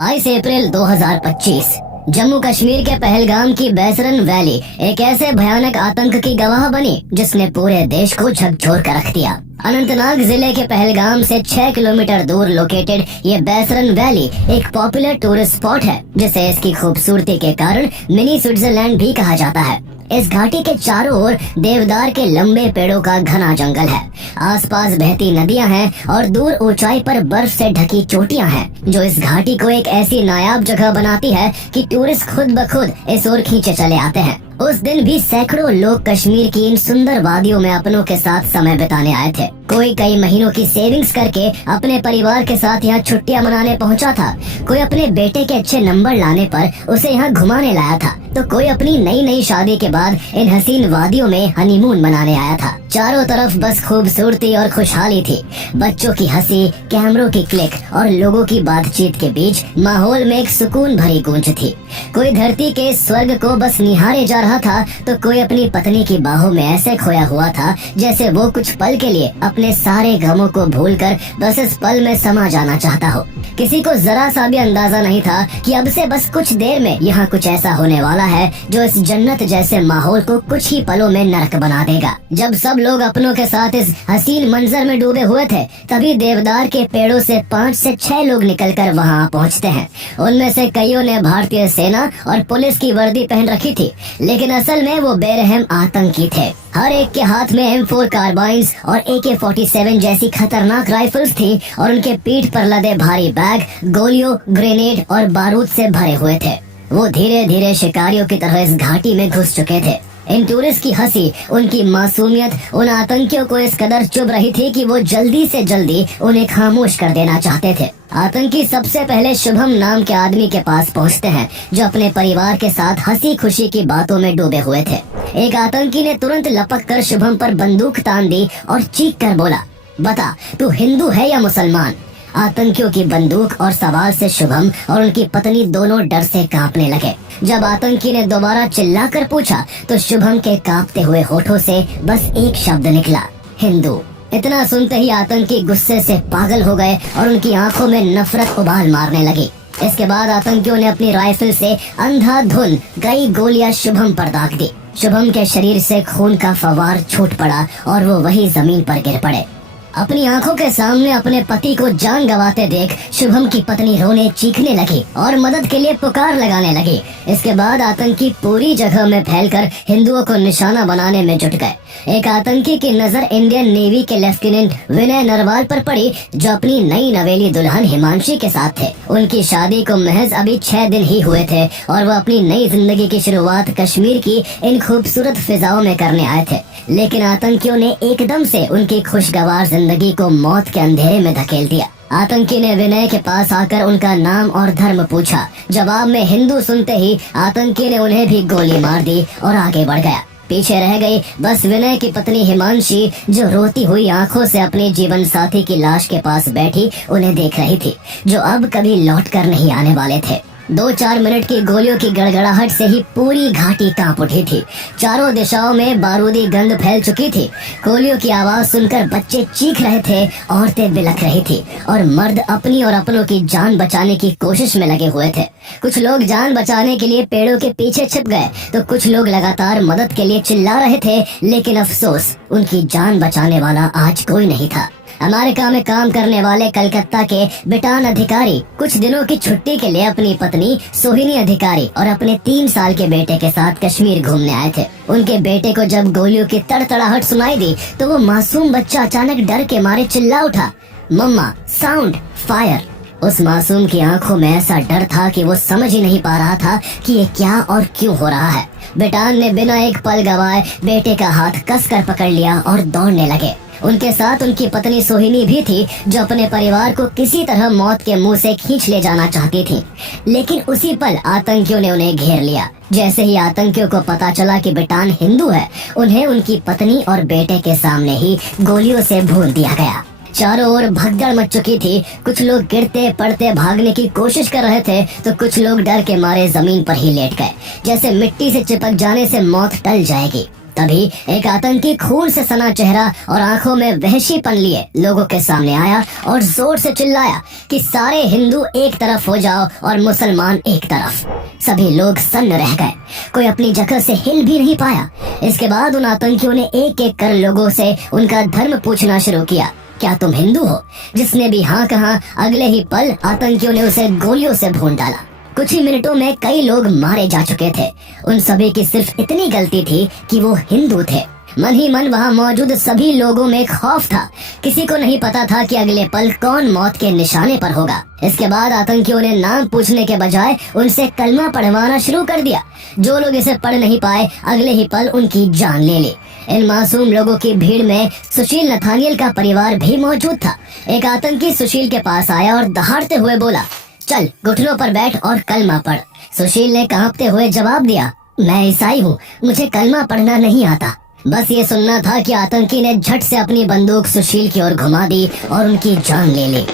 22 अप्रैल 2025 जम्मू कश्मीर के पहलगाम की बैसरन वैली एक ऐसे भयानक आतंक की गवाह बनी जिसने पूरे देश को झकझोर कर रख दिया। अनंतनाग जिले के पहलगाम से 6 किलोमीटर दूर लोकेटेड ये बैसरन वैली एक पॉपुलर टूरिस्ट स्पॉट है, जिसे इसकी खूबसूरती के कारण मिनी स्विट्जरलैंड भी कहा जाता है। इस घाटी के चारों ओर देवदार के लंबे पेड़ों का घना जंगल है। आसपास बहती नदियां हैं और दूर ऊंचाई पर बर्फ से ढकी चोटियां हैं, जो इस घाटी को एक ऐसी नायाब जगह बनाती है कि टूरिस्ट खुद ब खुद इस ओर खींचे चले आते हैं। उस दिन भी सैकड़ों लोग कश्मीर की इन सुंदर वादियों में अपनों के साथ समय बिताने आए थे। कोई कई महीनों की सेविंग्स करके अपने परिवार के साथ यहाँ छुट्टियाँ मनाने पहुँचा था। कोई अपने बेटे के अच्छे नंबर लाने पर उसे यहाँ घुमाने लाया था, तो कोई अपनी नई शादी के बाद इन हसीन वादियों में हनीमून मनाने आया था। चारों तरफ बस खूबसूरती और खुशहाली थी। बच्चों की हंसी, कैमरों की क्लिक और लोगों की बातचीत के बीच माहौल में एक सुकून भरी गूंज थी। कोई धरती के स्वर्ग को बस निहारे जा रहा था, तो कोई अपनी पत्नी की बाहों में ऐसे खोया हुआ था जैसे वो कुछ पल के लिए अपने सारे गमों को भूलकर बस इस पल में समा जाना चाहता हो। किसी को जरा सा भी अंदाजा नहीं था कि अब से बस कुछ देर में यहाँ कुछ ऐसा होने वाला है जो इस जन्नत जैसे माहौल को कुछ ही पलों में नरक बना देगा। जब सब लोग अपनों के साथ इस हसीन मंजर में डूबे हुए थे, तभी देवदार के पेड़ों से 5 से 6 लोग निकलकर वहाँ पहुँचते हैं। उनमें से कईयों ने भारतीय सेना और पुलिस की वर्दी पहन रखी थी, लेकिन असल में वो बेरहम आतंकी थे। हर एक के हाथ में M4 कार्बाइन्स और AK-47 जैसी खतरनाक राइफल्स थी और उनके पीठ पर लदे भारी बैग गोलियों, ग्रेनेड और बारूद से भरे हुए थे। वो धीरे धीरे शिकारियों की तरह इस घाटी में घुस चुके थे। इन टूरिस्ट की हंसी, उनकी मासूमियत उन आतंकियों को इस कदर चुभ रही थी कि वो जल्दी से जल्दी उन्हें खामोश कर देना चाहते थे। आतंकी सबसे पहले शुभम नाम के आदमी के पास पहुंचते हैं, जो अपने परिवार के साथ हंसी खुशी की बातों में डूबे हुए थे। एक आतंकी ने तुरंत लपक कर शुभम पर बंदूक तान दी और चीख कर बोला, बता तू हिंदू है या मुसलमान। आतंकियों की बंदूक और सवाल से शुभम और उनकी पत्नी दोनों डर से कांपने लगे। जब आतंकी ने दोबारा चिल्लाकर पूछा, तो शुभम के कांपते हुए होठों से बस एक शब्द निकला, हिंदू। इतना सुनते ही आतंकी गुस्से से पागल हो गए और उनकी आंखों में नफरत उबाल मारने लगी। इसके बाद आतंकियों ने अपनी राइफल से अंधाधुंध कई गोलियां शुभम पर दाग दी। शुभम के शरीर से खून का फवार छूट पड़ा और वो वही जमीन पर गिर पड़े। अपनी आंखों के सामने अपने पति को जान गंवाते देख शुभम की पत्नी रोने चीखने लगी और मदद के लिए पुकार लगाने लगी। इसके बाद आतंकी पूरी जगह में फैलकर हिंदुओं को निशाना बनाने में जुट गए। एक आतंकी की नजर इंडियन नेवी के लेफ्टिनेंट विनय नरवाल पर पड़ी, जो अपनी नई नवेली दुल्हन हिमांशी के साथ थे। उनकी शादी को महज अभी 6 दिन ही हुए थे और वो अपनी नई जिंदगी की शुरुआत कश्मीर की इन खूबसूरत फिजाओं में करने आए थे। लेकिन आतंकियों ने एकदम से उनकी खुशगवार जिंदगी को मौत के अंधेरे में धकेल दिया। आतंकी ने विनय के पास आकर उनका नाम और धर्म पूछा। जवाब में हिंदू सुनते ही आतंकी ने उन्हें भी गोली मार दी और आगे बढ़ गया। पीछे रह गई बस विनय की पत्नी हिमांशी, जो रोती हुई आंखों से अपने जीवन साथी की लाश के पास बैठी उन्हें देख रही थी, जो अब कभी लौट कर नहीं आने वाले थे। 2-4 मिनट की गोलियों की गड़गड़ाहट से ही पूरी घाटी कांप उठी थी। चारों दिशाओं में बारूदी गंध फैल चुकी थी। गोलियों की आवाज सुनकर बच्चे चीख रहे थे, औरतें बिलख रही थी और मर्द अपनी और अपनों की जान बचाने की कोशिश में लगे हुए थे। कुछ लोग जान बचाने के लिए पेड़ों के पीछे छिप गए, तो कुछ लोग लगातार मदद के लिए चिल्ला रहे थे, लेकिन अफसोस उनकी जान बचाने वाला आज कोई नहीं था। अमेरिका में काम करने वाले कलकत्ता के बिटान अधिकारी कुछ दिनों की छुट्टी के लिए अपनी पत्नी सोहिनी अधिकारी और अपने 3 साल के बेटे के साथ कश्मीर घूमने आए थे। उनके बेटे को जब गोलियों की तड़तड़ाहट सुनाई दी, तो वो मासूम बच्चा अचानक डर के मारे चिल्ला उठा, मम्मा साउंड फायर। उस मासूम की आंखों में ऐसा डर था कि वो समझ ही नहीं पा रहा था कि ये क्या और क्यों हो रहा है। बिटान ने बिना एक पल गवाए बेटे का हाथ कसकर पकड़ लिया और दौड़ने लगे। उनके साथ उनकी पत्नी सोहिनी भी थी, जो अपने परिवार को किसी तरह मौत के मुंह से खींच ले जाना चाहती थी। लेकिन उसी पल आतंकियों ने उन्हें घेर लिया। जैसे ही आतंकियों को पता चला कि बिटान हिंदू है, उन्हें उनकी पत्नी और बेटे के सामने ही गोलियों से भून दिया गया। चारों ओर भगदड़ मच चुकी थी। कुछ लोग गिरते पड़ते भागने की कोशिश कर रहे थे, तो कुछ लोग डर के मारे जमीन पर ही लेट गए, जैसे मिट्टी से चिपक जाने से मौत टल जाएगी। तभी एक आतंकी खून से सना चेहरा और आंखों में वहशीपन लिए लोगों के सामने आया और जोर से चिल्लाया कि सारे हिंदू एक तरफ हो जाओ और मुसलमान एक तरफ। सभी लोग सन्न रह गए, कोई अपनी जगह से हिल भी नहीं पाया। इसके बाद उन आतंकियों ने एक एक कर लोगों से उनका धर्म पूछना शुरू किया। क्या तुम हिंदू हो? जिसने भी हाँ कहा, अगले ही पल आतंकियों ने उसे गोलियों से भून डाला। कुछ ही मिनटों में कई लोग मारे जा चुके थे। उन सभी की सिर्फ इतनी गलती थी कि वो हिंदू थे। मन ही मन वहाँ मौजूद सभी लोगों में खौफ था। किसी को नहीं पता था कि अगले पल कौन मौत के निशाने पर होगा। इसके बाद आतंकियों ने नाम पूछने के बजाय उनसे कलमा पढ़वाना शुरू कर दिया। जो लोग इसे पढ़ नहीं पाए, अगले ही पल उनकी जान ले ली। इन मासूम लोगों की भीड़ में सुशील नथानियल का परिवार भी मौजूद था। एक आतंकी सुशील के पास आया और दहाड़ते हुए बोला, चल घुटनों पर बैठ और कलमा पढ़। सुशील ने कांपते हुए जवाब दिया, मैं ईसाई हूँ, मुझे कलमा पढ़ना नहीं आता। बस ये सुनना था कि आतंकी ने झट से अपनी बंदूक सुशील की ओर घुमा दी और उनकी जान ले ली।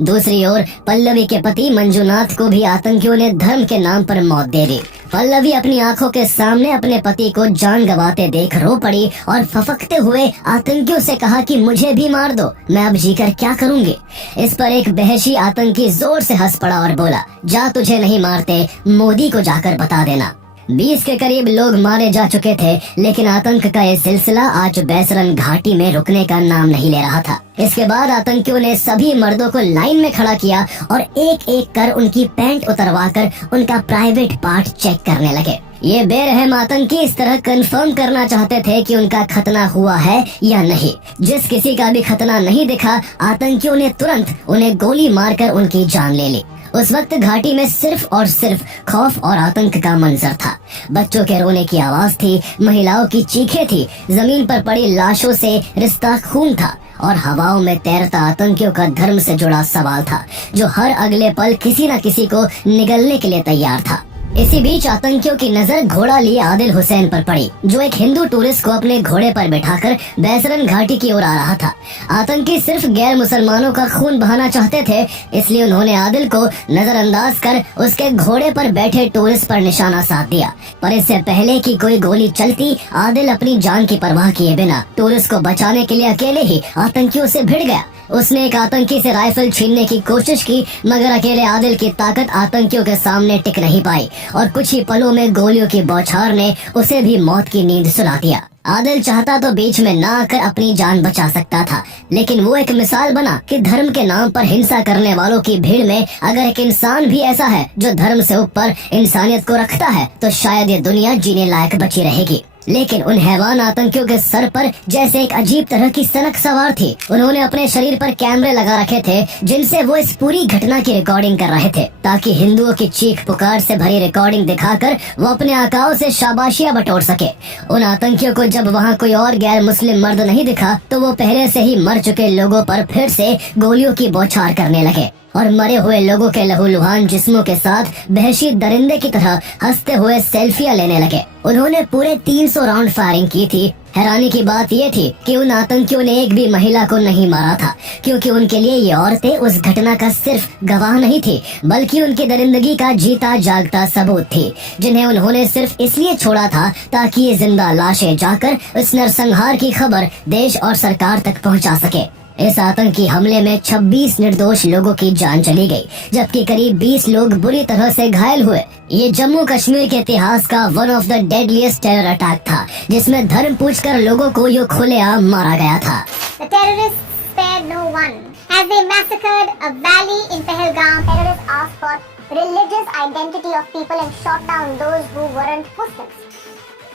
दूसरी ओर पल्लवी के पति मंजुनाथ को भी आतंकियों ने धर्म के नाम पर मौत दे दी। पल्लवी अपनी आंखों के सामने अपने पति को जान गंवाते देख रो पड़ी और फफकते हुए आतंकियों से कहा कि मुझे भी मार दो, मैं अब जीकर क्या करूंगी। इस पर एक बहशी आतंकी जोर से हंस पड़ा और बोला, जा तुझे नहीं मारते, मोदी को जाकर बता देना। 20 के करीब लोग मारे जा चुके थे, लेकिन आतंक का ये सिलसिला आज बैसरन घाटी में रुकने का नाम नहीं ले रहा था। इसके बाद आतंकियों ने सभी मर्दों को लाइन में खड़ा किया और एक एक कर उनकी पैंट उतरवाकर उनका प्राइवेट पार्ट चेक करने लगे। ये बेरहम आतंकी इस तरह कंफर्म करना चाहते थे कि उनका खतना हुआ है या नहीं। जिस किसी का भी खतना नहीं दिखा, आतंकियों ने तुरंत उन्हें गोली मारकर उनकी जान ले ली। उस वक्त घाटी में सिर्फ और सिर्फ खौफ और आतंक का मंजर था। बच्चों के रोने की आवाज थी, महिलाओं की चीखें थी, जमीन पर पड़ी लाशों से रिश्ता खून था और हवाओं में तैरता आतंकियों का धर्म से जुड़ा सवाल था, जो हर अगले पल किसी न किसी को निगलने के लिए तैयार था। इसी बीच आतंकियों की नजर घोड़ा लिए आदिल हुसैन पर पड़ी, जो एक हिंदू टूरिस्ट को अपने घोड़े पर बैठाकर बैसरन घाटी की ओर आ रहा था। आतंकी सिर्फ गैर मुसलमानों का खून बहाना चाहते थे, इसलिए उन्होंने आदिल को नजरअंदाज कर उसके घोड़े पर बैठे टूरिस्ट पर निशाना साध दिया। पर इससे पहले कि कोई गोली चलती, आदिल अपनी जान की परवाह किए बिना टूरिस्ट को बचाने के लिए अकेले ही आतंकियों से भिड़ गया। उसने एक आतंकी से राइफल छीनने की कोशिश की, मगर अकेले आदिल की ताकत आतंकियों के सामने टिक नहीं पाई और कुछ ही पलों में गोलियों की बौछार ने उसे भी मौत की नींद सुला दिया। आदिल चाहता तो बीच में ना आकर अपनी जान बचा सकता था, लेकिन वो एक मिसाल बना कि धर्म के नाम पर हिंसा करने वालों की भीड़ में अगर एक इंसान भी ऐसा है जो धर्म से ऊपर इंसानियत को रखता है, तो शायद ये दुनिया जीने लायक बची रहेगी। लेकिन उन हैवान आतंकियों के सर पर जैसे एक अजीब तरह की सनक सवार थी। उन्होंने अपने शरीर पर कैमरे लगा रखे थे, जिनसे वो इस पूरी घटना की रिकॉर्डिंग कर रहे थे, ताकि हिंदुओं की चीख पुकार से भरी रिकॉर्डिंग दिखाकर वो अपने आकाओं से शाबाशियां बटोर सके। उन आतंकियों को जब वहाँ कोई और गैर मुस्लिम मर्द नहीं दिखा, तो वो पहले से ही मर चुके लोगों पर फिर से गोलियों की बौछार करने लगे और मरे हुए लोगों के लहूलुहान जिस्मों के साथ वहशी दरिंदे की तरह हंसते हुए सेल्फियां लेने लगे। उन्होंने पूरे 300 राउंड फायरिंग की थी। हैरानी की बात ये थी कि उन आतंकियों ने एक भी महिला को नहीं मारा था, क्योंकि उनके लिए ये औरतें उस घटना का सिर्फ गवाह नहीं थी, बल्कि उनकी दरिंदगी का जीता जागता सबूत थी, जिन्हें उन्होंने सिर्फ इसलिए छोड़ा था ताकि ये जिंदा लाशें जाकर इस नरसंहार की खबर देश और सरकार तक पहुंचा सके। इस आतंकी हमले में 26 निर्दोष लोगों की जान चली गई, जबकि करीब 20 लोग बुरी तरह से घायल हुए। ये जम्मू कश्मीर के इतिहास का one of the deadliest terror attack था, जिसमें धर्म पूछकर लोगों को यूं खुलेआम मारा गया था। The terrorists spared no one. As they massacred a valley in Pahalgam, terrorists asked for religious identity of people and shot down those who weren't Muslims.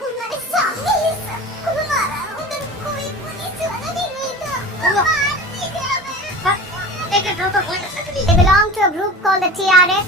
हमारे सामने ये सब को मारा, उधर कोई पुलिस वाला नहीं था। They belong to a group called the TRF.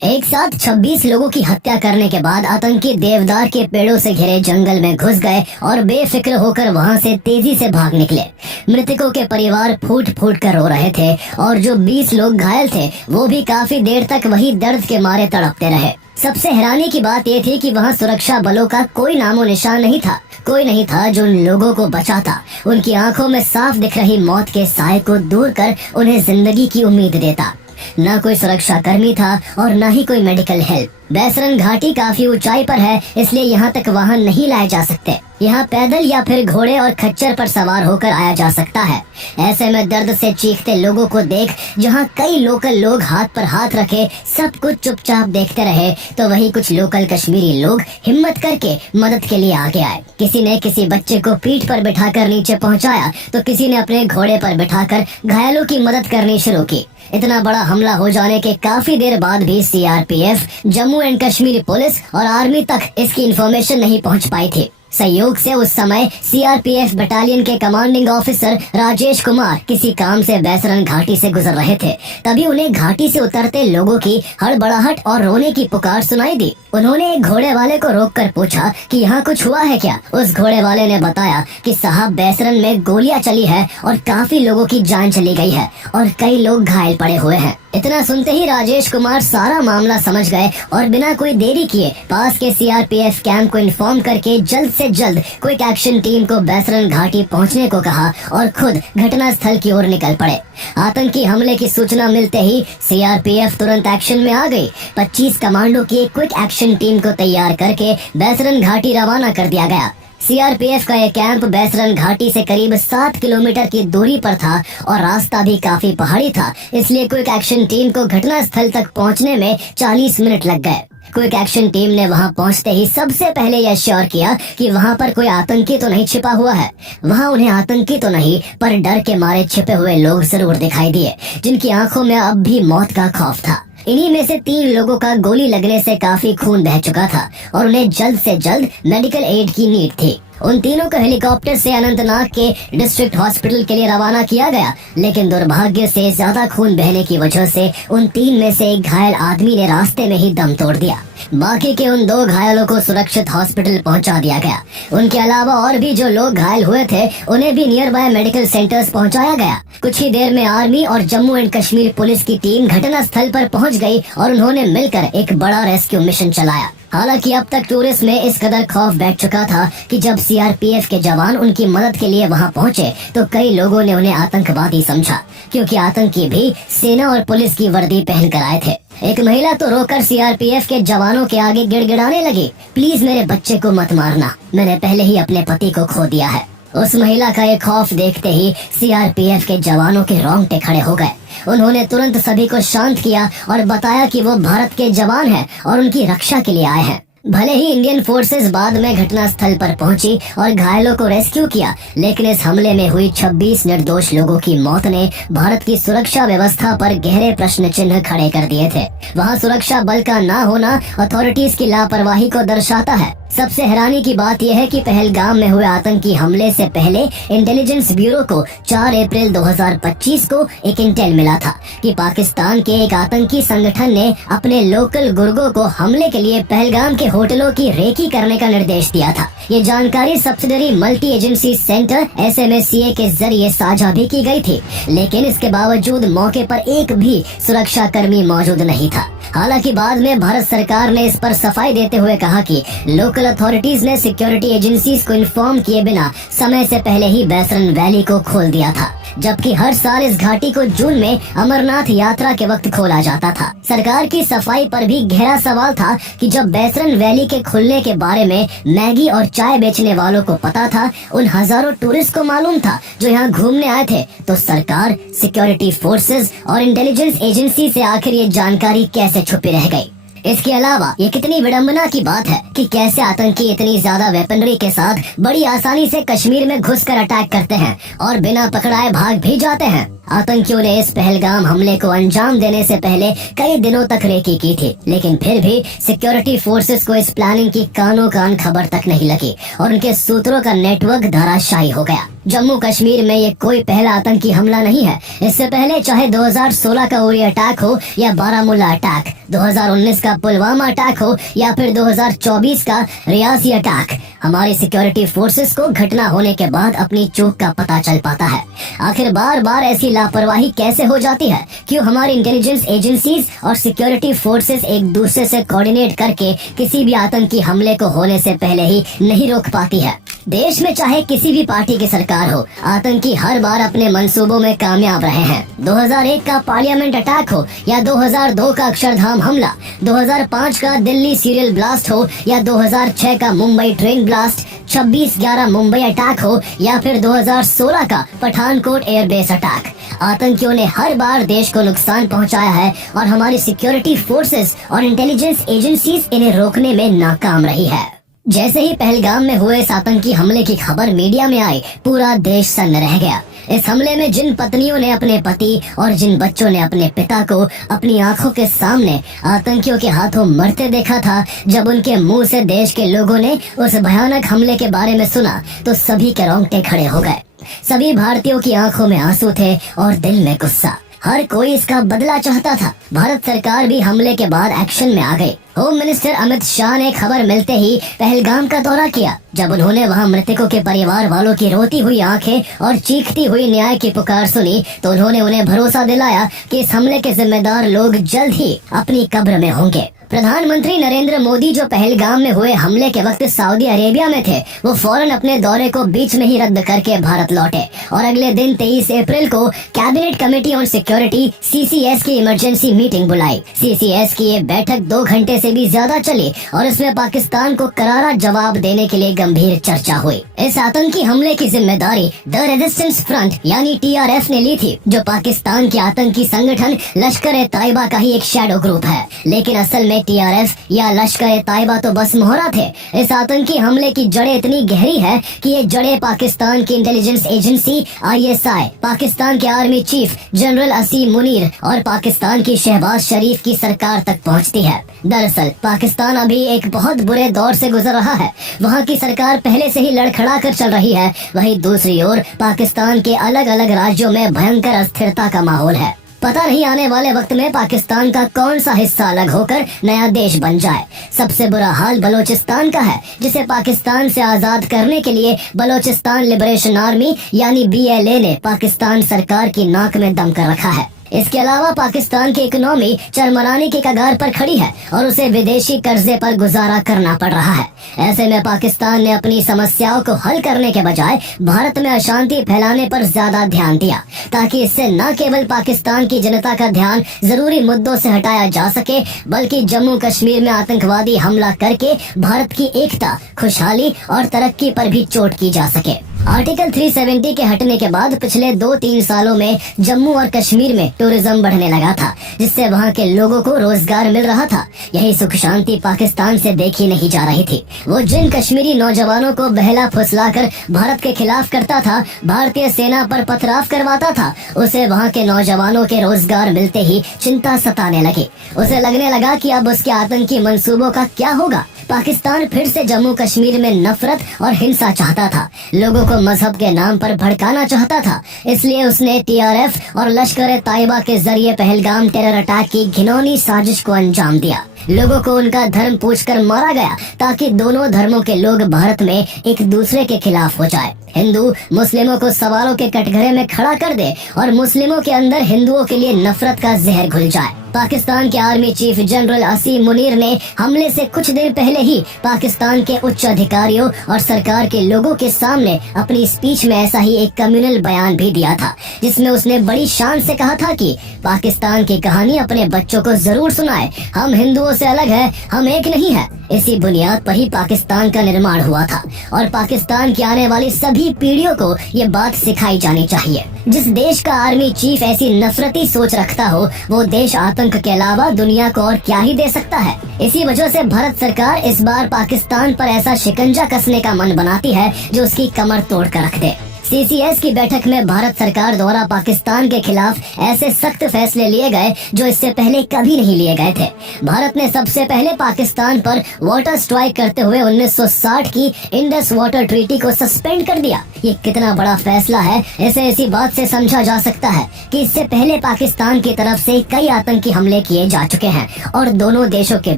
एक साथ 26 लोगों की हत्या करने के बाद आतंकी देवदार के पेड़ों से घिरे जंगल में घुस गए और बेफिक्र होकर वहां से तेजी से भाग निकले। मृतकों के परिवार फूट फूट कर रो रहे थे और जो 20 लोग घायल थे वो भी काफी देर तक वही दर्द के मारे तड़पते रहे। सबसे हैरानी की बात ये थी कि वहाँ सुरक्षा बलों का कोई नामो निशान नहीं था। कोई नहीं था जो उन लोगों को बचाता, उनकी आंखों में साफ दिख रही मौत के साए को दूर कर उन्हें जिंदगी की उम्मीद देता। न कोई सुरक्षा कर्मी था और न ही कोई मेडिकल हेल्प। बैसरन घाटी काफी ऊंचाई पर है, इसलिए यहाँ तक वाहन नहीं लाए जा सकते। यहाँ पैदल या फिर घोड़े और खच्चर पर सवार होकर आया जा सकता है। ऐसे में दर्द से चीखते लोगों को देख जहाँ कई लोकल लोग हाथ पर हाथ रखे सब कुछ चुपचाप देखते रहे, तो वही कुछ लोकल कश्मीरी लोग हिम्मत करके मदद के लिए आगे आए। किसी ने किसी बच्चे को पीठ पर बिठाकर नीचे पहुँचाया, तो किसी ने अपने घोड़े पर बिठाकर घायलों की मदद करनी शुरू की। इतना बड़ा हमला हो जाने के काफी देर बाद भी CRPF, Jammu and Kashmir police और आर्मी तक इसकी इंफॉर्मेशन नहीं पहुंच पाई थी। संयोग से उस समय सीआरपीएफ बटालियन के कमांडिंग ऑफिसर राजेश कुमार किसी काम से बैसरन घाटी से गुजर रहे थे। तभी उन्हें घाटी से उतरते लोगों की हड़बड़ाहट और रोने की पुकार सुनाई दी। उन्होंने एक घोड़े वाले को रोककर पूछा कि यहाँ कुछ हुआ है क्या। उस घोड़े वाले ने बताया कि साहब, बैसरन में गोलियां चली है और काफी लोगों की जान चली गई है और कई लोग घायल पड़े हुए हैं। इतना सुनते ही राजेश कुमार सारा मामला समझ गए और बिना कोई देरी किए पास के सीआरपीएफ कैंप को इन्फॉर्म करके जल्द से जल्द क्विक एक्शन टीम को बैसरन घाटी पहुंचने को कहा और खुद घटना स्थल की ओर निकल पड़े। आतंकी हमले की सूचना मिलते ही सीआरपीएफ तुरंत एक्शन में आ गई। 25 कमांडो की एक क्विक एक्शन टीम को तैयार करके बैसरन घाटी रवाना कर दिया गया। सीआरपीएफ का यह कैंप बैसरन घाटी से करीब 7 किलोमीटर की दूरी पर था और रास्ता भी काफी पहाड़ी था, इसलिए क्विक एक्शन टीम को घटना स्थल तक पहुंचने में 40 मिनट लग गए। क्विक एक्शन टीम ने वहां पहुंचते ही सबसे पहले यह श्योर किया कि वहां पर कोई आतंकी तो नहीं छिपा हुआ है। वहां उन्हें आतंकी तो नहीं, पर डर के मारे छिपे हुए लोग जरूर दिखाई दिए, जिनकी आंखों में अब भी मौत का खौफ था। इन्हीं में से 3 लोगों का गोली लगने से काफी खून बह चुका था और उन्हें जल्द से जल्द मेडिकल एड की नीड थी। उन तीनों को हेलीकॉप्टर से अनंतनाग के डिस्ट्रिक्ट हॉस्पिटल के लिए रवाना किया गया, लेकिन दुर्भाग्य से ज्यादा खून बहने की वजह से उन 3 में से एक घायल आदमी ने रास्ते में ही दम तोड़ दिया। बाकी के उन 2 घायलों को सुरक्षित हॉस्पिटल पहुंचा दिया गया। उनके अलावा और भी जो लोग घायल हुए थे उन्हें भी नियर बाय मेडिकल सेंटर्स पहुंचाया गया। कुछ ही देर में आर्मी और जम्मू एंड कश्मीर पुलिस की टीम घटना स्थल पर पहुंच गई और उन्होंने मिलकर एक बड़ा रेस्क्यू मिशन चलाया। हालांकि अब तक टूरिस्ट में इस कदर खौफ बैठ चुका था कि जब सीआरपीएफ के जवान उनकी मदद के लिए वहां पहुंचे तो कई लोगों ने उन्हें आतंकवादी समझा, क्योंकि आतंकी भी सेना और पुलिस की वर्दी पहन कर आए थे। एक महिला तो रोकर सीआरपीएफ के जवानों के आगे गिड़गिड़ाने लगी, प्लीज मेरे बच्चे को मत मारना, मैंने पहले ही अपने पति को खो दिया है। उस महिला का एक खौफ देखते ही सीआरपीएफ के जवानों के रोंगटे खड़े हो गए। उन्होंने तुरंत सभी को शांत किया और बताया कि वो भारत के जवान हैं और उनकी रक्षा के लिए आए हैं। भले ही इंडियन फोर्सेस बाद में घटना स्थल पर पहुंची और घायलों को रेस्क्यू किया, लेकिन इस हमले में हुई 26 निर्दोष लोगों की मौत ने भारत की सुरक्षा व्यवस्था पर गहरे प्रश्न चिन्ह खड़े कर दिए थे। वहां सुरक्षा बल का ना होना अथॉरिटीज की लापरवाही को दर्शाता है। सबसे हैरानी की बात यह है कि पहलगाम में हुए आतंकी हमले से पहले इंटेलिजेंस ब्यूरो को 4 अप्रैल 2025 को एक इंटेल मिला था कि पाकिस्तान के एक आतंकी संगठन ने अपने लोकल गुर्गों को हमले के लिए पहलगाम के होटलों की रेकी करने का निर्देश दिया था। ये जानकारी subsidiary multi agency centre SMACA के जरिए साझा भी की गई थी, लेकिन इसके बावजूद मौके पर एक भी सुरक्षा कर्मी मौजूद नहीं था। हालांकि बाद में भारत सरकार ने इस पर सफाई देते हुए कहा कि लोकल अथॉरिटीज ने सिक्योरिटी एजेंसीज को इन्फॉर्म किए बिना समय से पहले ही बैसरन वैली को खोल दिया था, जबकि हर साल इस घाटी को जून में अमरनाथ यात्रा के वक्त खोला जाता था। सरकार की सफाई पर भी गहरा सवाल था कि जब बैसरन वैली के खुलने के बारे में मैगी और चाय बेचने वालों को पता था, उन हजारों टूरिस्ट को मालूम था जो यहाँ घूमने आए थे, तो सरकार, सिक्योरिटी फोर्सेस और इंटेलिजेंस एजेंसी से आखिर ये जानकारी कैसे छुपी रह गई। इसके अलावा ये कितनी विडंबना की बात है कि कैसे आतंकी इतनी ज्यादा वेपनरी के साथ बड़ी आसानी से कश्मीर में घुसकर अटैक करते हैं और बिना पकड़ाए भाग भी जाते हैं। आतंकियों ने इस पहलगाम हमले को अंजाम देने से पहले कई दिनों तक रेकी की थी, लेकिन फिर भी सिक्योरिटी फोर्सेस को इस प्लानिंग की कानो कान खबर तक नहीं लगी और उनके सूत्रों का नेटवर्क धराशायी हो गया। जम्मू कश्मीर में ये कोई पहला आतंकी हमला नहीं है। इससे पहले चाहे 2016 का उरी अटैक हो या बारामूला अटैक, 2019 का पुलवामा अटैक हो या फिर 2024 का रियासी अटैक, हमारी सिक्योरिटी फोर्सेस को घटना होने के बाद अपनी चूक का पता चल पाता है। आखिर बार बार ऐसी लापरवाही कैसे हो जाती है? क्यों हमारी इंटेलिजेंस एजेंसीज और सिक्योरिटी फोर्सेस एक दूसरे से कोऑर्डिनेट करके किसी भी आतंकी हमले को होने से पहले ही नहीं रोक पाती है? देश में चाहे किसी भी पार्टी की सरकार हो, आतंकी हर बार अपने मंसूबों में कामयाब रहे हैं। 2001 का पार्लियामेंट अटैक हो या 2002 का अक्षरधाम हमला, 2005 का दिल्ली सीरियल ब्लास्ट हो या 2006 का Mumbai train blast, 26/11 Mumbai attack हो या फिर 2016 का पठानकोट एयरबेस अटैक, आतंकियों ने हर बार देश को नुकसान पहुंचाया है और हमारी सिक्योरिटी फोर्सेस और इंटेलिजेंस एजेंसीज इन्हें रोकने में नाकाम रही है। जैसे ही पहलगाम में हुए इस आतंकी हमले की खबर मीडिया में आई, पूरा देश सन्न रह गया। इस हमले में जिन पत्नियों ने अपने पति और जिन बच्चों ने अपने पिता को अपनी आंखों के सामने आतंकियों के हाथों मरते देखा था, जब उनके मुंह से देश के लोगों ने उस भयानक हमले के बारे में सुना तो सभी के रोंगटे खड़े हो गए। सभी भारतीयों की आंखों में आंसू थे और दिल में गुस्सा। हर कोई इसका बदला चाहता था। भारत सरकार भी हमले के बाद एक्शन में आ गई। होम मिनिस्टर अमित शाह ने खबर मिलते ही पहलगाम का दौरा किया। जब उन्होंने वहां मृतकों के परिवार वालों की रोती हुई आंखें और चीखती हुई न्याय की पुकार सुनी, तो उन्होंने उन्हें भरोसा दिलाया कि इस हमले के जिम्मेदार लोग जल्द ही अपनी कब्र में होंगे। प्रधानमंत्री नरेंद्र मोदी जो पहलगाम में हुए हमले के वक्त सऊदी अरेबिया में थे, वो फौरन अपने दौरे को बीच में ही रद्द करके भारत लौटे और अगले दिन 23 अप्रैल को cabinet committee on security CCS की इमरजेंसी मीटिंग बुलाई। CCS की ये बैठक 2 घंटे से भी ज्यादा चली और इसमें पाकिस्तान को करारा जवाब देने के लिए गंभीर चर्चा हुई। इस आतंकी हमले की जिम्मेदारी द रेजिस्टेंस फ्रंट यानी TRF ने ली थी, जो पाकिस्तान के आतंकी संगठन लश्कर-ए-तैयबा का ही एक शैडो ग्रुप है। लेकिन असल में TRF या लश्कर-ए-तैयबा तो बस मोहरा थे। इस आतंकी हमले की जड़ें इतनी गहरी है कि ये जड़ें पाकिस्तान की इंटेलिजेंस एजेंसी ISI, पाकिस्तान के आर्मी चीफ जनरल असीम मुनीर और पाकिस्तान की शहबाज शरीफ की सरकार तक पहुंचती है। दरअसल पाकिस्तान अभी एक बहुत बुरे दौर से गुजर रहा है। वहाँ की सरकार पहले से ही लड़खड़ा कर चल रही है। वहीं दूसरी ओर पाकिस्तान के अलग अलग राज्यों में भयंकर अस्थिरता का माहौल है। पता नहीं आने वाले वक्त में पाकिस्तान का कौन सा हिस्सा अलग होकर नया देश बन जाए। सबसे बुरा हाल बलोचिस्तान का है, जिसे पाकिस्तान से आजाद करने के लिए बलोचिस्तान लिबरेशन आर्मी यानी BLA ने पाकिस्तान सरकार की नाक में दम कर रखा है। इसके अलावा पाकिस्तान की इकोनॉमी चरमराने के कगार पर खड़ी है और उसे विदेशी कर्जे पर गुजारा करना पड़ रहा है। ऐसे में पाकिस्तान ने अपनी समस्याओं को हल करने के बजाय भारत में अशांति फैलाने पर ज्यादा ध्यान दिया, ताकि इससे न केवल पाकिस्तान की जनता का ध्यान जरूरी मुद्दों से हटाया जा सके, बल्कि जम्मू कश्मीर में आतंकवादी हमला करके भारत की एकता, खुशहाली और तरक्की पर भी चोट की जा सके। आर्टिकल 370 के हटने के बाद पिछले 2-3 सालों में जम्मू और कश्मीर में टूरिज्म बढ़ने लगा था, जिससे वहाँ के लोगों को रोजगार मिल रहा था। यही सुख शांति पाकिस्तान से देखी नहीं जा रही थी। वो जिन कश्मीरी नौजवानों को बहला फुसलाकर भारत के खिलाफ करता था, भारतीय सेना पर पथराव करवाता था, उसे वहाँ के नौजवानों के रोजगार मिलते ही चिंता सताने लगी। उसे लगने लगा कि अब उसके आतंकी मंसूबों का क्या होगा। पाकिस्तान फिर से जम्मू कश्मीर में नफरत और हिंसा चाहता था, लोगों को मजहब के नाम पर भड़काना चाहता था। इसलिए उसने TRF और लश्कर-ए-तैयबा के जरिए पहलगाम टेरर अटैक की घिनौनी साजिश को अंजाम दिया। लोगों को उनका धर्म पूछकर मारा गया, ताकि दोनों धर्मों के लोग भारत में एक दूसरे के खिलाफ हो जाए। हिंदू मुस्लिमों को सवालों के कटघरे में खड़ा कर दे और मुस्लिमों के अंदर हिंदुओं के लिए नफरत का जहर घुल जाए। पाकिस्तान के आर्मी चीफ जनरल असीम मुनीर ने हमले से कुछ दिन पहले ही पाकिस्तान के उच्च अधिकारियों और सरकार के लोगों के सामने अपनी स्पीच में ऐसा ही एक कम्युनल बयान भी दिया था, जिसमें उसने बड़ी शान से कहा था कि पाकिस्तान की कहानी अपने बच्चों को जरूर सुनाए। हम हिंदुओं से अलग है, हम एक नहीं है। इसी बुनियाद पर ही पाकिस्तान का निर्माण हुआ था और पाकिस्तान की आने वाली सभी पीढ़ियों को ये बात सिखाई जानी चाहिए। जिस देश का आर्मी चीफ ऐसी नफरती सोच रखता हो, वो देश आतंक के अलावा दुनिया को और क्या ही दे सकता है। इसी वजह से भारत सरकार इस बार पाकिस्तान पर ऐसा शिकंजा कसने का मन बनाती है जो उसकी कमर तोड़ कर रख दे। CCS की बैठक में भारत सरकार द्वारा पाकिस्तान के खिलाफ ऐसे सख्त फैसले लिए गए जो इससे पहले कभी नहीं लिए गए थे। भारत ने सबसे पहले पाकिस्तान पर वाटर स्ट्राइक करते हुए 1960 की इंडस वाटर ट्रीटी को सस्पेंड कर दिया। ये कितना बड़ा फैसला है, इसे इसी बात से समझा जा सकता है कि इससे पहले पाकिस्तान की तरफ से कई आतंकी हमले किए जा चुके हैं और दोनों देशों के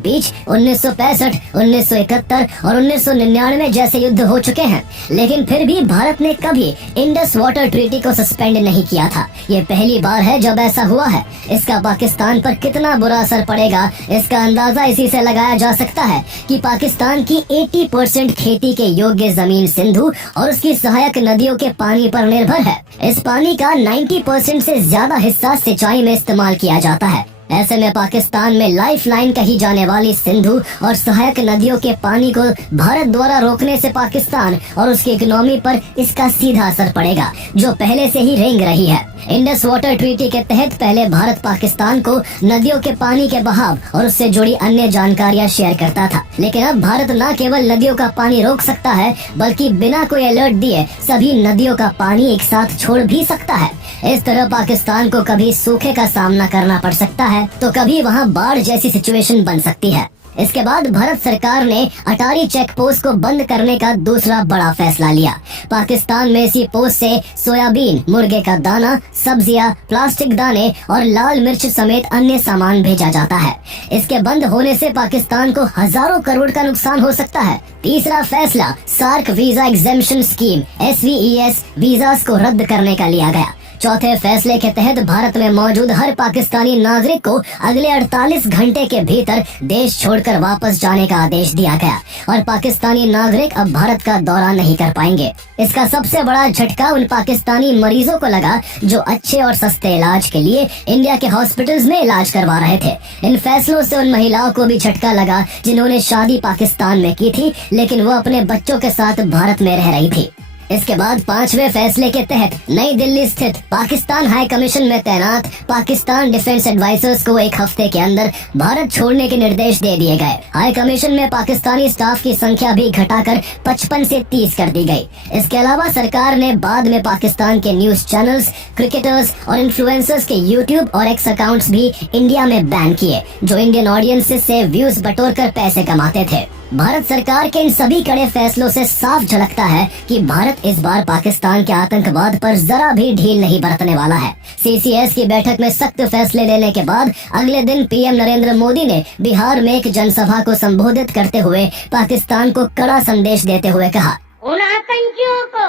बीच 1965, 1971 और 1999 जैसे युद्ध हो चुके हैं। लेकिन फिर भी भारत ने कभी इंडस वाटर ट्रीटी को सस्पेंड नहीं किया था। ये पहली बार है जब ऐसा हुआ है। इसका पाकिस्तान पर कितना बुरा असर पड़ेगा, इसका अंदाजा इसी से लगाया जा सकता है कि पाकिस्तान की 80% खेती के योग्य जमीन सिंधु और उसकी सहायक नदियों के पानी पर निर्भर है। इस पानी का 90% से ज्यादा हिस्सा सिंचाई में इस्तेमाल किया जाता है। ऐसे में पाकिस्तान में लाइफलाइन कही जाने वाली सिंधु और सहायक नदियों के पानी को भारत द्वारा रोकने से पाकिस्तान और उसकी इकोनॉमी पर इसका सीधा असर पड़ेगा, जो पहले से ही रेंग रही है। इंडस वाटर ट्रीटी के तहत पहले भारत पाकिस्तान को नदियों के पानी के बहाव और उससे जुड़ी अन्य जानकारियां शेयर करता था, लेकिन अब भारत न केवल नदियों का पानी रोक सकता है बल्कि बिना कोई अलर्ट दिए सभी नदियों का पानी एक साथ छोड़ भी सकता है। इस तरह पाकिस्तान को कभी सूखे का सामना करना पड़ सकता है तो कभी वहाँ बाढ़ जैसी सिचुएशन बन सकती है। इसके बाद भारत सरकार ने अटारी चेक पोस्ट को बंद करने का दूसरा बड़ा फैसला लिया। पाकिस्तान में इसी पोस्ट से सोयाबीन, मुर्गे का दाना, सब्जियां, प्लास्टिक दाने और लाल मिर्च समेत अन्य सामान भेजा जाता है। इसके बंद होने से पाकिस्तान को हजारों करोड़ का नुकसान हो सकता है। तीसरा फैसला SAARC visa exemption scheme SVES visas को रद्द करने का लिया गया। चौथे फैसले के तहत भारत में मौजूद हर पाकिस्तानी नागरिक को अगले 48 घंटे के भीतर देश छोड़कर वापस जाने का आदेश दिया गया और पाकिस्तानी नागरिक अब भारत का दौरा नहीं कर पाएंगे। इसका सबसे बड़ा झटका उन पाकिस्तानी मरीजों को लगा जो अच्छे और सस्ते इलाज के लिए इंडिया के हॉस्पिटल्स में इलाज करवा रहे थे। इन फैसलों से उन महिलाओं को भी झटका लगा जिन्होंने शादी पाकिस्तान में की थी, लेकिन वो अपने बच्चों के साथ भारत में रह रही थी। इसके बाद पांचवें फैसले के तहत नई दिल्ली स्थित पाकिस्तान हाई कमीशन में तैनात पाकिस्तान डिफेंस एडवाइजर्स को एक हफ्ते के अंदर भारत छोड़ने के निर्देश दे दिए गए। हाई कमीशन में पाकिस्तानी स्टाफ की संख्या भी घटाकर 55 से 30 कर दी गई। इसके अलावा सरकार ने बाद में पाकिस्तान के न्यूज चैनल्स, क्रिकेटर्स और इन्फ्लुएंसर्स के यूट्यूब और एक्स अकाउंट्स भी इंडिया में बैन किए, जो इंडियन ऑडियंसेस से व्यूज बटोर कर पैसे कमाते थे। भारत सरकार के इन सभी कड़े फैसलों से साफ झलकता है कि भारत इस बार पाकिस्तान के आतंकवाद पर जरा भी ढील नहीं बरतने वाला है। CCS की बैठक में सख्त फैसले लेने के बाद अगले दिन PM नरेंद्र मोदी ने बिहार में एक जनसभा को संबोधित करते हुए पाकिस्तान को कड़ा संदेश देते हुए कहा, उन आतंकियों को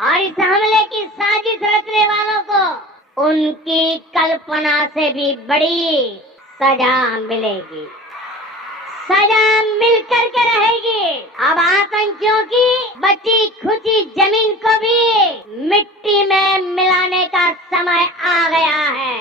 और इस हमले की साजिश रचने वालों को उनकी कल्पना से भी बड़ी सजा मिलेगी। सजा मिल कर के रहेगी। अब आतंकियों की बची खुची जमीन को भी मिट्टी में मिलाने का समय आ गया है।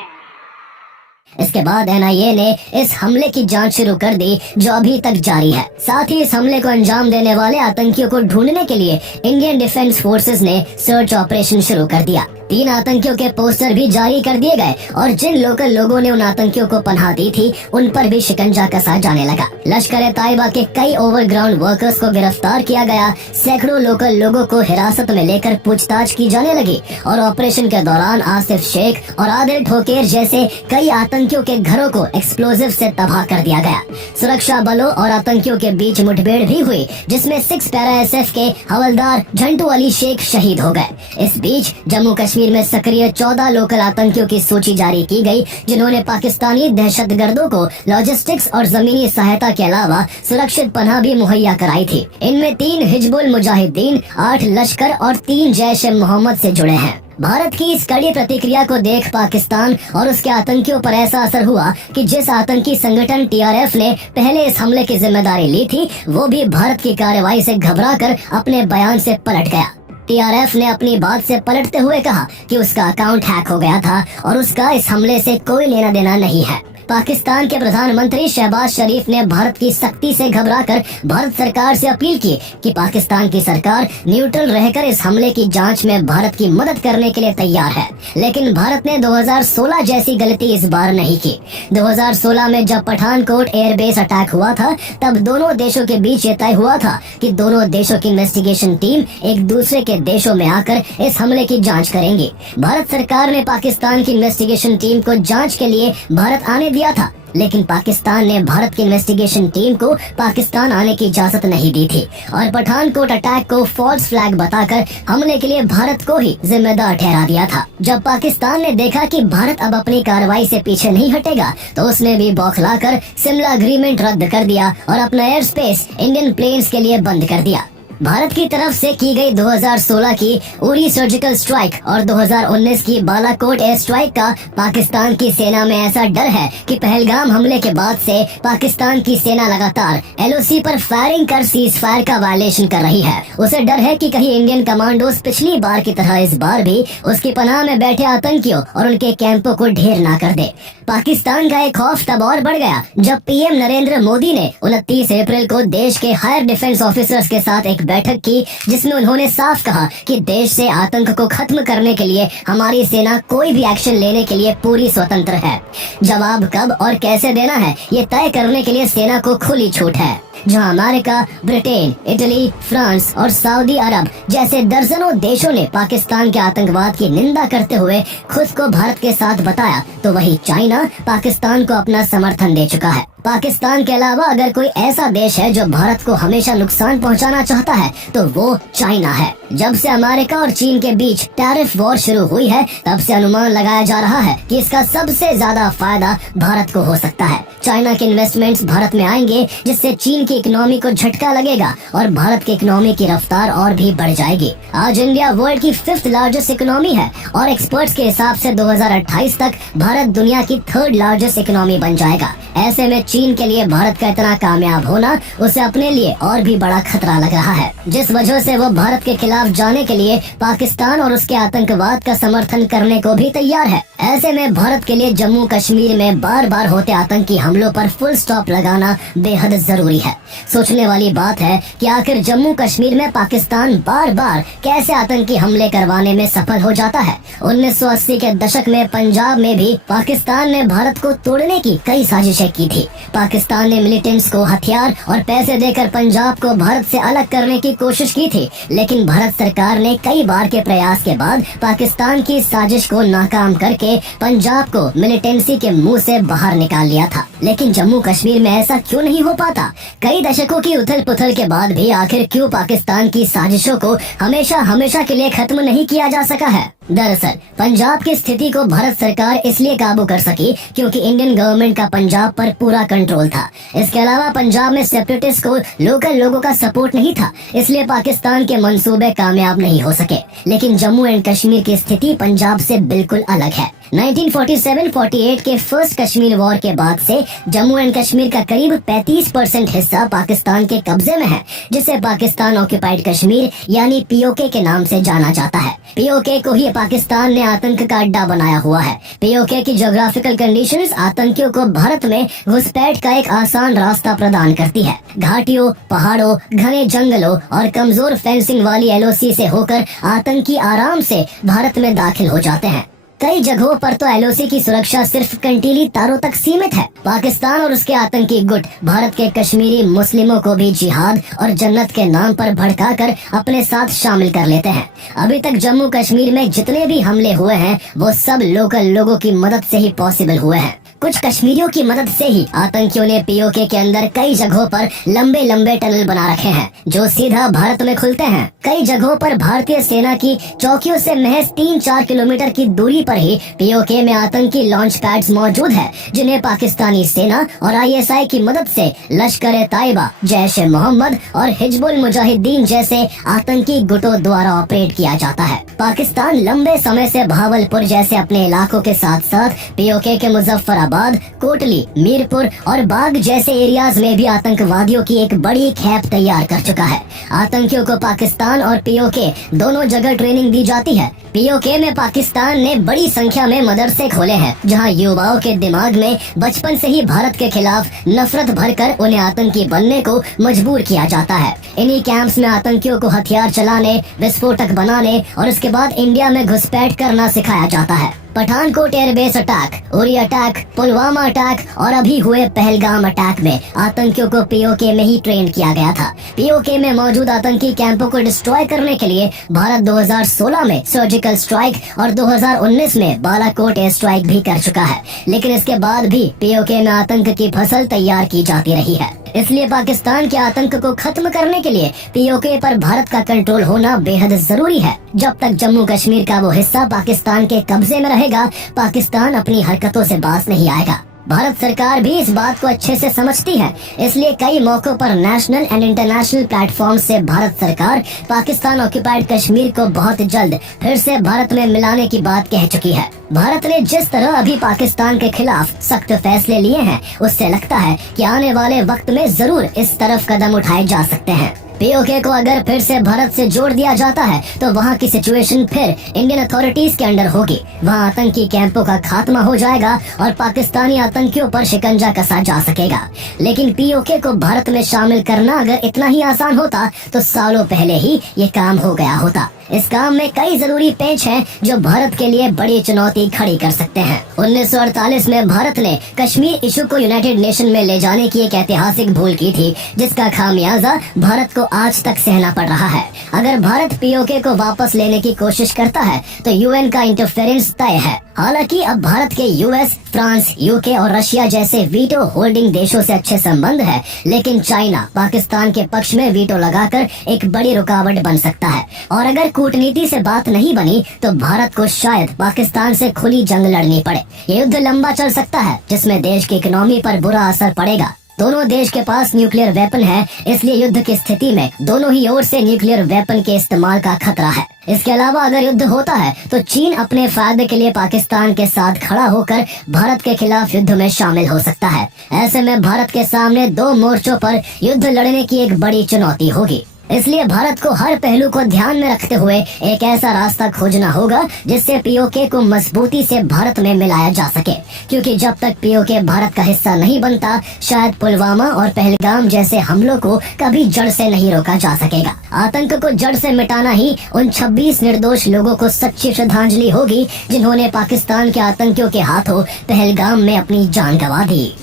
इसके बाद NIA ने इस हमले की जांच शुरू कर दी, जो अभी तक जारी है। साथ ही इस हमले को अंजाम देने वाले आतंकियों को ढूंढने के लिए इंडियन डिफेंस फोर्सेस ने सर्च ऑपरेशन शुरू कर दिया। 3 आतंकियों के पोस्टर भी जारी कर दिए गए और जिन लोकल लोगों ने उन आतंकियों को पनाह दी थी उन पर भी शिकंजा कसा जाने लगा। लश्कर-ए-तैयबा के कई ओवरग्राउंड वर्कर्स को गिरफ्तार किया गया। सैकड़ों लोकल लोगों को हिरासत में लेकर पूछताछ की जाने लगी और ऑपरेशन के दौरान आसिफ शेख और आदिल ठोकेर जैसे कई आतंकियों के घरों को एक्सप्लोजिव से तबाह कर दिया गया। सुरक्षा बलों और आतंकियों के बीच मुठभेड़ भी हुई, जिसमें 6 पैरा SF के हवलदार झंटू अली शेख शहीद हो गए। इस बीच जम्मू कश्मीर में सक्रिय 14 लोकल आतंकियों की सूची जारी की गई, जिन्होंने पाकिस्तानी दहशतगर्दों को लॉजिस्टिक्स और जमीनी सहायता के अलावा सुरक्षित पनाह भी मुहैया कराई थी। इनमें 3 हिजबुल मुजाहिदीन, 8 लश्कर और 3 जैश-ए-मोहम्मद से जुड़े हैं। भारत की इस कड़ी प्रतिक्रिया को देख पाकिस्तान और उसके आतंकियों पर ऐसा असर हुआ कि जिस आतंकी संगठन TRF ने पहले इस हमले की जिम्मेदारी ली थी, वो भी भारत की कार्रवाई से घबराकर अपने बयान से पलट गया। TRF ने अपनी बात से पलटते हुए कहा कि उसका अकाउंट हैक हो गया था और उसका इस हमले से कोई लेना देना नहीं है। पाकिस्तान के प्रधानमंत्री शहबाज शरीफ ने भारत की सख्ती से घबराकर भारत सरकार से अपील की कि पाकिस्तान की सरकार न्यूट्रल रहकर इस हमले की जांच में भारत की मदद करने के लिए तैयार है। लेकिन भारत ने 2016 जैसी गलती इस बार नहीं की। 2016 में जब पठानकोट एयरबेस अटैक हुआ था, तब दोनों देशों के बीच ये तय हुआ था कि दोनों देशों की इन्वेस्टिगेशन टीम एक दूसरे के देशों में आकर इस हमले की जांच करेंगी। भारत सरकार ने पाकिस्तान की इन्वेस्टिगेशन टीम को जांच के लिए भारत आने दिया था, लेकिन पाकिस्तान ने भारत की इन्वेस्टिगेशन टीम को पाकिस्तान आने की इजाजत नहीं दी थी और पठानकोट अटैक को फॉल्स फ्लैग बताकर हमले के लिए भारत को ही जिम्मेदार ठहरा दिया था। जब पाकिस्तान ने देखा कि भारत अब अपनी कार्रवाई से पीछे नहीं हटेगा, तो उसने भी बौखलाकर शिमला एग्रीमेंट रद्द कर दिया और अपना एयर स्पेस इंडियन प्लेन्स के लिए बंद कर दिया। भारत की तरफ से की गई 2016 की उरी सर्जिकल स्ट्राइक और 2019 की बालाकोट एयर स्ट्राइक का पाकिस्तान की सेना में ऐसा डर है कि पहलगाम हमले के बाद से पाकिस्तान की सेना लगातार LOC पर फायरिंग कर सीज फायर का वायलेशन कर रही है। उसे डर है कि कहीं इंडियन कमांडोज पिछली बार की तरह इस बार भी उसकी पनाह में बैठे आतंकियों और उनके कैंपों को ढेर ना कर दे। पाकिस्तान का एक खौफ तब और बढ़ गया जब PM नरेंद्र मोदी ने 29 अप्रैल को देश के हायर डिफेंस ऑफिसर्स के साथ एक बैठक की, जिसमें उन्होंने साफ कहा कि देश से आतंक को खत्म करने के लिए हमारी सेना कोई भी एक्शन लेने के लिए पूरी स्वतंत्र है। जवाब कब और कैसे देना है ये तय करने के लिए सेना को खुली छूट है। जहां अमेरिका, ब्रिटेन, इटली, फ्रांस और सऊदी अरब जैसे दर्जनों देशों ने पाकिस्तान के आतंकवाद की निंदा करते हुए खुद को भारत के साथ बताया, तो वही चाइना पाकिस्तान को अपना समर्थन दे चुका है। पाकिस्तान के अलावा अगर कोई ऐसा देश है जो भारत को हमेशा नुकसान पहुंचाना चाहता है तो वो चाइना है। जब से अमेरिका और चीन के बीच टैरिफ वॉर शुरू हुई है तब से अनुमान लगाया जा रहा है कि इसका सबसे ज्यादा फायदा भारत को हो सकता है। चाइना के इन्वेस्टमेंट्स भारत में आएंगे, जिससे चीन की इकोनॉमी को झटका लगेगा और भारत की इकोनॉमी की रफ्तार और भी बढ़ जाएगी। आज इंडिया वर्ल्ड की 5th लार्जेस्ट इकोनॉमी है और एक्सपर्ट्स के हिसाब से 2028 तक भारत दुनिया की 3rd लार्जेस्ट इकोनॉमी बन जाएगा। ऐसे में चीन के लिए भारत का इतना कामयाब होना उसे अपने लिए और भी बड़ा खतरा लग रहा है, जिस वजह से वो भारत के खिलाफ जाने के लिए पाकिस्तान और उसके आतंकवाद का समर्थन करने को भी तैयार है। ऐसे में भारत के लिए जम्मू कश्मीर में बार बार होते आतंकी हमलों पर फुल स्टॉप लगाना बेहद जरूरी है। सोचने वाली बात है कि आखिर जम्मू कश्मीर में पाकिस्तान बार बार कैसे आतंकी हमले करवाने में सफल हो जाता है। 1980 के दशक में पंजाब में भी पाकिस्तान ने भारत को तोड़ने की कई साजिशें की थी। पाकिस्तान ने मिलिटेंट्स को हथियार और पैसे देकर पंजाब को भारत से अलग करने की कोशिश की थी, लेकिन भारत सरकार ने कई बार के प्रयास के बाद पाकिस्तान की साजिश को नाकाम करके पंजाब को मिलिटेंसी के मुंह से बाहर निकाल लिया था। लेकिन जम्मू कश्मीर में ऐसा क्यों नहीं हो पाता? कई दशकों की उथल पुथल के बाद भी आखिर क्यों पाकिस्तान की साजिशों को हमेशा हमेशा के लिए खत्म नहीं किया जा सका है? दरअसल पंजाब की स्थिति को भारत सरकार इसलिए काबू कर सकी क्योंकि इंडियन गवर्नमेंट का पंजाब पर पूरा कंट्रोल था। इसके अलावा पंजाब में सेपरेटिस्ट को लोकल लोगों का सपोर्ट नहीं था, इसलिए पाकिस्तान के मंसूबे कामयाब नहीं हो सके। लेकिन जम्मू एंड कश्मीर की स्थिति पंजाब से बिल्कुल अलग है। 1947-48 के फर्स्ट कश्मीर वॉर के बाद से जम्मू एंड कश्मीर का करीब 35% हिस्सा पाकिस्तान के कब्जे में है, जिसे पाकिस्तान ऑक्यूपाइड कश्मीर यानी POK के नाम से जाना जाता है। POK को ही पाकिस्तान ने आतंक का अड्डा बनाया हुआ है। POK की ज्योग्राफिकल कंडीशंस आतंकियों को भारत में घुसपैठ का एक आसान रास्ता प्रदान करती है। घाटियों, पहाड़ों, घने जंगलों और कमजोर फेंसिंग वाली LOC से होकर आतंकी आराम से भारत में दाखिल हो जाते हैं। कई जगहों पर तो LOC की सुरक्षा सिर्फ कंटीली तारों तक सीमित है। पाकिस्तान और उसके आतंकी गुट भारत के कश्मीरी मुस्लिमों को भी जिहाद और जन्नत के नाम पर भड़काकर अपने साथ शामिल कर लेते हैं। अभी तक जम्मू कश्मीर में जितने भी हमले हुए हैं वो सब लोकल लोगों की मदद से ही पॉसिबल हुए हैं। कुछ कश्मीरियों की मदद से ही आतंकियों ने POK के अंदर कई जगहों पर लंबे लंबे टनल बना रखे हैं जो सीधा भारत में खुलते हैं। कई जगहों पर भारतीय सेना की चौकियों से महज 3-4 किलोमीटर की दूरी पर ही POK में आतंकी लॉन्च पैड्स मौजूद है, जिन्हें पाकिस्तानी सेना और ISI की मदद से लश्कर-ए-तैयबा, जैश-ए-मोहम्मद और हिजबुल मुजाहिदीन जैसे आतंकी गुटों द्वारा ऑपरेट किया जाता है। पाकिस्तान लंबे समय से भावलपुर जैसे अपने इलाकों के साथ साथ POK के मुजफ्फराबाद, कोटली, मीरपुर और बाग जैसे एरियाज में भी आतंकवादियों की एक बड़ी खेप तैयार कर चुका है। आतंकियों को पाकिस्तान और POK दोनों जगह ट्रेनिंग दी जाती है। POK में पाकिस्तान ने बड़ी संख्या में मदरसे खोले हैं, जहां युवाओं के दिमाग में बचपन से ही भारत के खिलाफ नफरत भरकर उन्हें आतंकी बनने को मजबूर किया जाता है। इन्हीं कैंप्स में आतंकियों को हथियार चलाने, विस्फोटक बनाने और उसके बाद इंडिया में घुसपैठ करना सिखाया जाता है। Pathankot airbase attack, Uri attack, Pulwama attack और अभी हुए पहलगाम अटैक में आतंकियों को POK में ही ट्रेन किया गया था। POK में मौजूद आतंकी कैंपों को डिस्ट्रॉय करने के लिए भारत 2016 में सर्जिकल स्ट्राइक और 2019 में बालाकोट एयर स्ट्राइक भी कर चुका है, लेकिन इसके बाद भी POK में आतंक की फसल तैयार की जाती रही है। इसलिए पाकिस्तान के आतंक को खत्म करने के लिए POK पर भारत का कंट्रोल होना बेहद जरूरी है। जब तक जम्मू कश्मीर का वो हिस्सा पाकिस्तान के कब्जे में रहेगा, पाकिस्तान अपनी हरकतों से बाज नहीं आएगा। भारत सरकार भी इस बात को अच्छे से समझती है, इसलिए कई मौकों पर नेशनल एंड इंटरनेशनल प्लेटफॉर्म से भारत सरकार पाकिस्तान ऑक्युपाइड कश्मीर को बहुत जल्द फिर से भारत में मिलाने की बात कह चुकी है। भारत ने जिस तरह अभी पाकिस्तान के खिलाफ सख्त फैसले लिए हैं, उससे लगता है कि आने वाले वक्त में जरूर इस तरफ कदम उठाए जा सकते हैं। पीओके को अगर फिर से भारत से जोड़ दिया जाता है तो वहाँ की सिचुएशन फिर इंडियन अथॉरिटीज के अंडर होगी। वहाँ आतंकी कैंपों का खात्मा हो जाएगा और पाकिस्तानी आतंकियों पर शिकंजा कसा जा सकेगा। लेकिन पीओके को भारत में शामिल करना अगर इतना ही आसान होता तो सालों पहले ही ये काम हो गया होता। इस काम में कई जरूरी पेच हैं जो भारत के लिए बड़ी चुनौती खड़ी कर सकते हैं। 1948 में भारत ने कश्मीर इशू को यूनाइटेड नेशन में ले जाने की एक ऐतिहासिक भूल की थी, जिसका खामियाजा भारत को आज तक सहना पड़ रहा है। अगर भारत पीओके को वापस लेने की कोशिश करता है तो यूएन का इंटरफेरेंस तय है। हालांकि अब भारत के यूएस, फ्रांस, यूके और रशिया जैसे वीटो होल्डिंग देशों से अच्छे संबंध है, लेकिन चाइना पाकिस्तान के पक्ष में वीटो लगाकर एक बड़ी रुकावट बन सकता है। और अगर कूटनीति से बात नहीं बनी तो भारत को शायद पाकिस्तान से खुली जंग लड़नी पड़े। ये युद्ध लंबा चल सकता है, जिसमें देश की इकोनॉमी पर बुरा असर पड़ेगा। दोनों देश के पास न्यूक्लियर वेपन है, इसलिए युद्ध की स्थिति में दोनों ही ओर से न्यूक्लियर वेपन के इस्तेमाल का खतरा है। इसके अलावा अगर युद्ध होता है तो चीन अपने फायदे के लिए पाकिस्तान के साथ खड़ा होकर भारत के खिलाफ युद्ध में शामिल हो सकता है। ऐसे में भारत के सामने दो मोर्चों पर युद्ध लड़ने की एक बड़ी चुनौती होगी। इसलिए भारत को हर पहलू को ध्यान में रखते हुए एक ऐसा रास्ता खोजना होगा जिससे पीओके को मजबूती से भारत में मिलाया जा सके, क्योंकि जब तक पीओके भारत का हिस्सा नहीं बनता, शायद पुलवामा और पहलगाम जैसे हमलों को कभी जड़ से नहीं रोका जा सकेगा। आतंक को जड़ से मिटाना ही उन 26 निर्दोष लोगों को सच्ची श्रद्धांजलि होगी जिन्होंने पाकिस्तान के आतंकियों के हाथों पहलगाम में अपनी जान गंवा दी।